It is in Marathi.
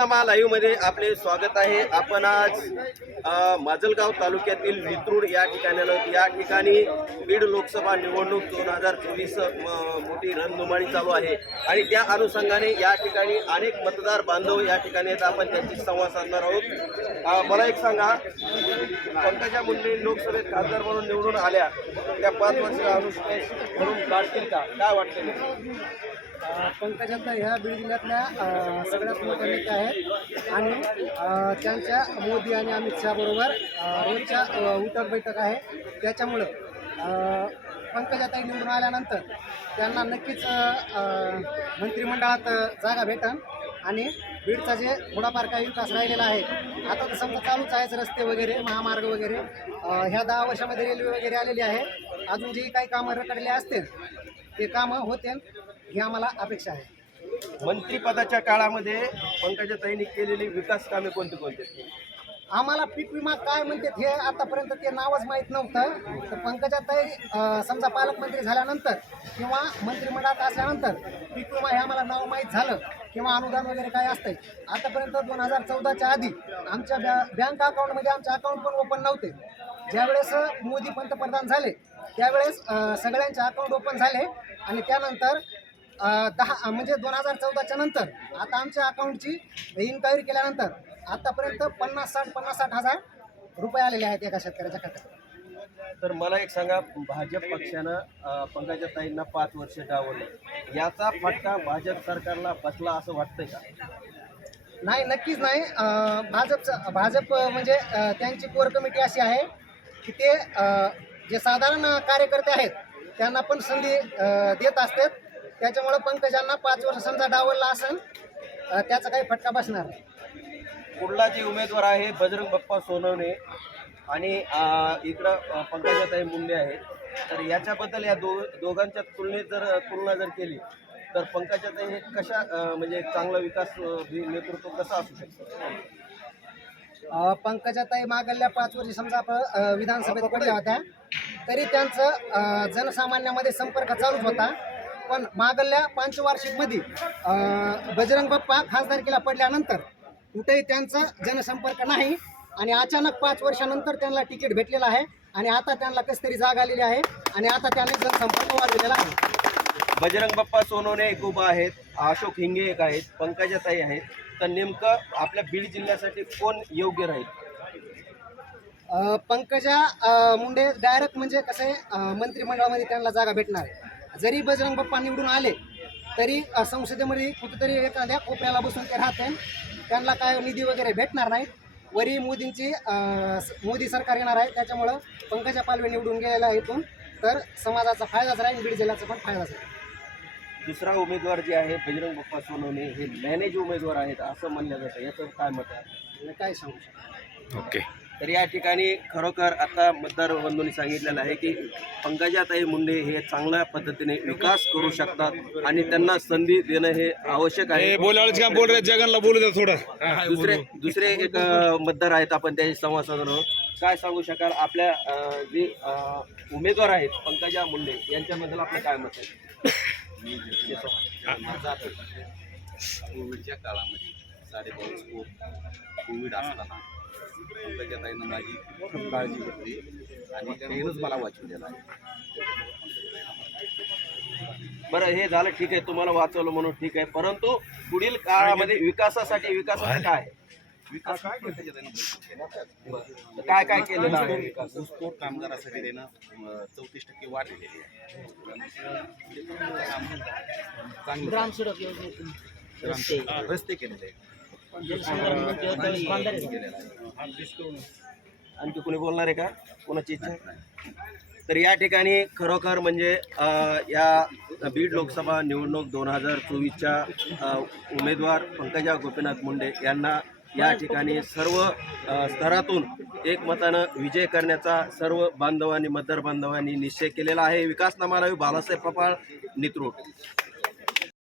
विकासनामा लाईव्हमध्ये आपले स्वागत आहे. आपण आज माजलगाव तालुक्यातील वित्रूड या ठिकाणी आलो. या ठिकाणी बीड लोकसभा निवडणूक दोन हजार चोवीस मोठी रणधुमाळी चालू आहे. आणि त्या अनुषंगाने या ठिकाणी अनेक मतदार बांधव या ठिकाणी आहेत. आपण त्यांची संवाद साधणार आहोत. मला एक सांगा पंकजा मुंडे लोकसभेत खासदार म्हणून निवडून आल्या. त्या पाच वर्ष अनुष्ठेय म्हणून काढतील का? काय वाटते पंकजांना ह्या बीड जिल्ह्यातल्या सगळ्यात मोठ्या नेत्या आहेत. आणि त्यांच्या मोदी आणि अमित शहाबरोबर रोजच्या उठक बैठक आहे. त्याच्यामुळं पंकजाताई निवडून आल्यानंतर त्यांना नक्कीच मंत्रिमंडळात जागा भेटन. आणि बीडचा जे थोडाफार काही विकास राहिलेला आहे आता तर समजा चालूच आहेच रस्ते वगैरे महामार्ग वगैरे. ह्या दहा वर्षामध्ये रेल्वे वगैरे आलेली आहे. अजून जे काही कामं रखडले असतील ते कामं होतील. ही आम्हाला अपेक्षा आहे. मंत्रिपदाच्या काळामध्ये पंकजाताईंनी केलेली विकास कामे कोणती कोणती? आम्हाला पीक विमा काय म्हणतात हे आतापर्यंत ते नावच माहीत नव्हतं. तर पंकजाताई अं, समजा पालकमंत्री झाल्यानंतर किंवा मंत्रिमंडळात असल्यानंतर पीक विमा हे आम्हाला नाव माहीत झालं किंवा अनुदान वगैरे काय असतंय. आतापर्यंत दोन हजार चौदाच्या आधी आमच्या बॅ बँक अकाउंटमध्ये आमचे अकाउंट पण ओपन नव्हते. ज्यावेळेस मोदी पंतप्रधान झाले त्यावेळेस अं, सगळ्यांचे अकाउंट ओपन झाले आणि त्यानंतर दहा म्हणजे दोन हजार चौदाच्या नंतर आता आमच्या अकाउंटची इन्क्वायरी केल्यानंतर आतापर्यंत पन्नास साठ पन्नास साठ हजार रुपये आलेले आहेत एका शेतकऱ्याच्या खात्यात. तर मला एक सांगा भाजप पक्षानं पंकजाताईंना पाच वर्ष डावललं. याचा फटका भाजप सरकारला बसला असं वाटतंय का? नाही नक्कीच नाही. भाजपचं भाजप म्हणजे त्यांची कोर कमिटी अशी आहे की ते जे साधारण कार्यकर्ते आहेत त्यांना पण संधी देत असतात. त्याच्यामुळं पंकजांना पाच वर्ष समजा डावलला असेल त्याचा काही फटका बसणार नाही. कुठला जे उमेदवार आहे बजरंग बाप्पा सोनवणे आणि अं, इकडं पंकजाताई मुंडे आहेत. तर याच्याबद्दल या दो दोघांच्या तुलनेत जर तुलना जर केली तर पंकजाताई हे कशा अं, म्हणजे चांगला विकास अं, नेतृत्व कसं असू शकतं? अ, पंकजाताई मागल्या पाच वर्षी समजा आपण अ, विधानसभेत पडल्या होत्या तरी त्यांचं अ, जनसामान्यामध्ये संपर्क चालूच होता. पण मागल्या पंचवार्षिकमध्ये बजरंग बाप्पा खासदारकीला पडल्यानंतर कुठेही त्यांचा जनसंपर्क नाही आणि अचानक पाच वर्षानंतर त्यांना तिकीट भेटलेलं आहे आणि आता त्यांना कशी तरी जाग आलेली आहे आणि आता त्यांनी जनसंपर्क वाढवलेला आहे. बजरंग बाप्पा सोनवणे एक उभा आहेत अशोक हिंगे एक आहेत पंकजाताई आहेत. तर नेमकं आपल्या बीड जिल्ह्यासाठी कोण योग्य राहील? पंकजा अ, मुंडे डायरेक्ट म्हणजे कसं आहे अ, मंत्रिमंडळामध्ये त्यांना जागा भेटणार आहे. जरी बजरंग बाप्पा निवडून आले तरी संसदेमध्ये कुठेतरी एखाद्या कोपऱ्याला बसून ते राहते. त्यांना काय निधी वगैरे भेटणार नाहीत वरी मोदींची मोदी सरकार येणार आहे. त्याच्यामुळं पंकजा पालवे निवडून गेलेला आहे इथून. तर समाजाचा फायदाच राहील बीड जिल्ह्याचा पण फायदाच राहील. दुसरा उमेदवार जे आहे बजरंग बाप्पा सोनवणे हे मॅनेज उमेदवार आहेत असं म्हणलं जातं. याचं काय मत आहे? मी काय सांगू शकतो? ओके. तर या ठिकाणी खरोखर आता मतदार बंधूंनी सांगितलेलं आहे की पंकजाताई मुंडे हे चांगल्या पद्धतीने विकास करू शकतात आणि त्यांना संधी देणं हे आवश्यक आहे. बोल रे जगनला बोलू द्या थोडं. दुसरे. दुसरे एक मतदार आहेत आपण त्याशी संवाद आहोत काय सांगू शकाल? आपल्या जे उमेदवार आहेत पंकजा मुंडे यांच्याबद्दल आपलं काय मत आहे? कोविडच्या काळामध्ये कोट कोविड असताना पंकजाताईनं माझी खूप काळजी घेतली आणि त्यांनीच मला वाचवलेलं आहे. बरं हे झालं ठीक आहे. तुम्हाला वाचवलं म्हणून ठीक आहे. परंतु पुढील काळामध्ये विकासासाठी विकासाचं काय? आहे? विकास काय केला. काय काय विकास ऊसतोड कामगारासाठी त्यानं चौतीस टक्के वाढ दिलेली आहे. चांगलं. रस्ते केलेले आहेत. आणखी कोणी बोलणार आहे का? कोणाची इच्छा तर या ठिकाणी खरोखर म्हणजे या बीड लोकसभा निवडणूक दोन हजार चोवीसच्या उमेदवार पंकजा गोपीनाथ मुंडे यांना या ठिकाणी सर्व स्तरातून एकमतानं विजय करण्याचा सर्व बांधवांनी मतदार बांधवांनी निश्चय केलेला आहे. विकास रावी बालासाहेब पपाळ नित्रूड.